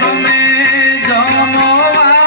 તમે જમવા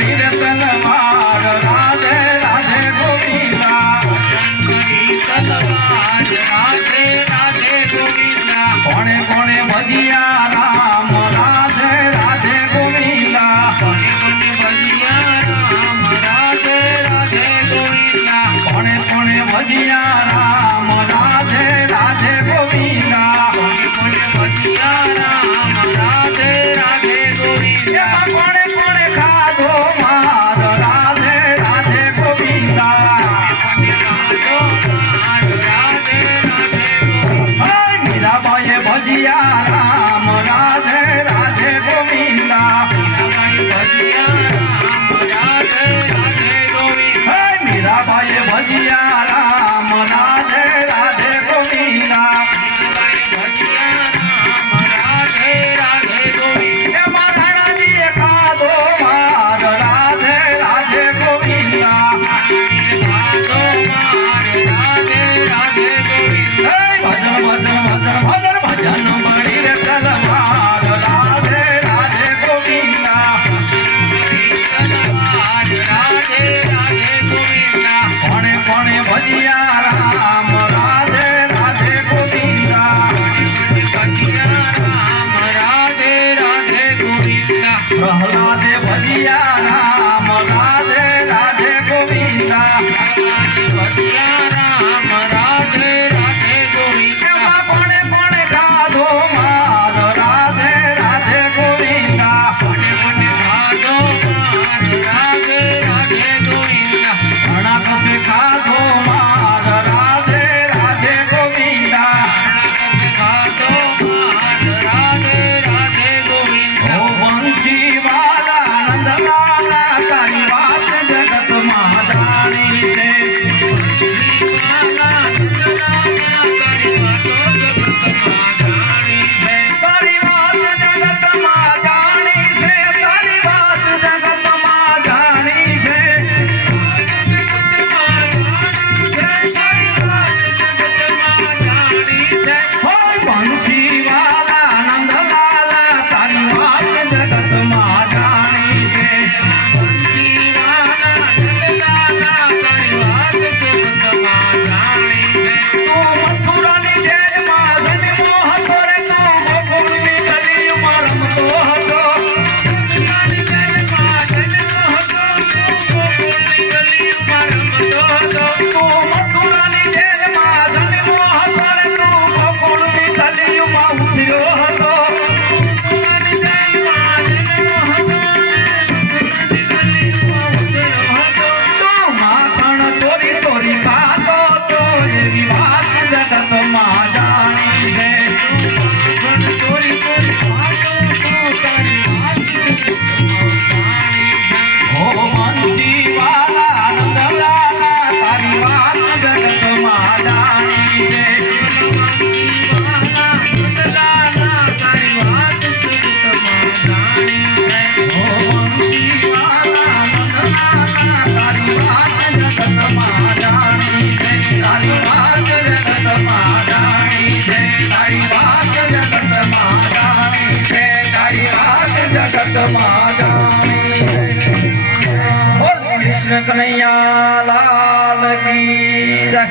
મારી રે તલવાર રાધે રાધે ગોવિંદા તલવાર રાધે રાધે ગોવિંદા કોણે કોણે ભજિયા રામ રાધે રાધે ગોવિંદા કોણે કોણે ભજિયા રામ રાધે રાધે ગોવિંદા કોણે કોણે ભજિયા રામ રાધે રાધે ગોવિંદા કોણે કોણે ભજિયા રામ રાધે રાધે ગોવિંદા કોણે કોણે ખાધો માર રાધે રાધે ગોવિંદા મીરાબાઈએ ભજિયા રામ રાધે રાધે ગોવિંદા મીરાબાઈએ ભજિયા રામ રાધે રાધે ગોવિંદા રાણાજીએ ખાધો માર રાધે રાધે ગોવિંદા ભજન મારી રે તલવાર રાધે રાધે ગોવિંદા કોણે કોણે ભજિયા રામ રાધે રાધે ગોવિંદા પ્રહલાદે ભજિયા રામ રાધે રાધે ગોવિંદા કોણે કોણે ખાધો માર રાધે રાધે ગોવિંદા ઘણા કસે ખાધો માર રાધે રાધે ગોવિંદા ઓ બંસી વાલા નંદલાલા તારી વાત જગતમાં જાણી છે તારી વાત જગતમાં જાણી છે તારી વાત જગતમાં જાણી છે બંસી વાલા નંદલાલા તારી વાત જગતમાં જાણી છે તો મથુરાની જેલમાં જન્મો હતો રે તો ગોકુળની ગલીમાં રમતો હતો તો મથુરાની જેલમાં જન્મો હતો રે તો ગોકુળની ગલીમાં ઉછર્યો હતો તો માખણ ચોરી ચોરી ખાતો તો એવી વાત જગતમાં જાણી છે ઓ બંસી વાલા નંદલાલા તારી વાત જગતમાં જાણી છે ઓ બંસી વાલા નંદલાલા તારી વાત જગતમાં જાણી છે તારી વાત જગતમાં જાણી છે તારી વાત જગતમાં જાણી છે તારી વાત જગતમાં જાણી છે બોલ કૃષ્ણ કનૈયા લાલ કી જય